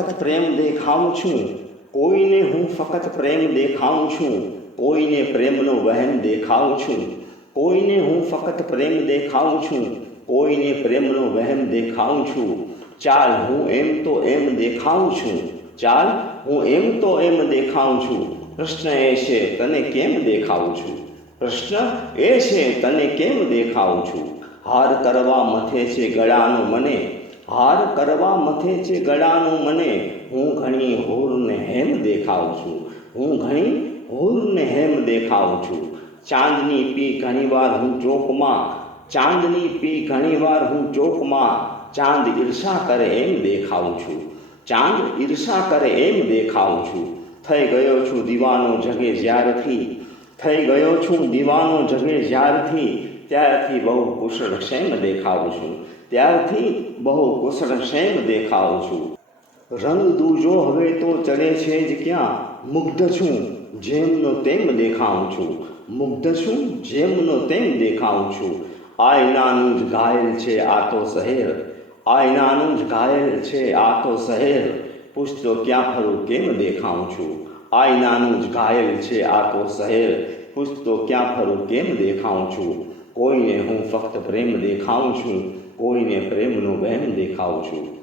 ફક્ત પ્રેમ દેખાઉં છું. કોઈને હું ફક્ત પ્રેમ દેખાઉં છું. કોઈને પ્રેમનો વહેમ દેખાઉં છું. કોઈને હું ફક્ત પ્રેમ દેખાઉં છું. કોઈને પ્રેમનો વહેમ દેખાઉં છું. ચાલ, હું એમ તો એમ દેખાઉં છું. ચાલ, હું એમ તો એમ દેખાઉં છું. પ્રશ્ન એ છે, તને કેમ દેખાઉં છું? પ્રશ્ન એ છે, તને કેમ દેખાઉં છું? હાર કરવા મથે છે ગળાનો મને. હાર કરવા મથે છે ગળાનું મને. હું ઘણી હોરને હેમ દેખાઉં છું. હું ઘણી હોરને હેમ દેખાઉં છું. ચાંદની પી ઘણીવાર હું ચોકમાં. ચાંદની પી ઘણીવાર હું ચોકમાં. ચાંદ ઈર્ષા કરે એમ દેખાઉં છું. ચાંદ ઈર્ષા કરે એમ દેખાઉં છું. થઈ ગયો છું દીવાનો જગે જ્યારથી. થઈ ગયો છું દીવાનો જગે જ્યારથી. ત્યારથી બહુ કુશળ ક્ષેમ દેખાઉં છું. ત્યારથી બહુ કુશળ ક્ષેમ દેખાઉં છું. રંગ દૂજો હવે તો ચડે છે જ ક્યાં? મુગ્ધ છું, જેમનો તેમ દેખાઉં છું. મુગ્ધ છું, જેમનો તેમ દેખાઉં છું. આયનાનું જ ઘાયલ છે આ તો શહેર. આયનાનું જ ઘાયલ છે આ તો શહેર. પૂછતો ક્યાં ફરું, કેમ દેખાઉં છું? આયનાનું જ ઘાયલ છે આ તો શહેર. પૂછતો ક્યાં ફરું, કેમ દેખાઉં છું? કોઈને હું ફક્ત પ્રેમ દેખાઉં છું કોઈને પ્રેમનો વહેમ દેખાઉં છું.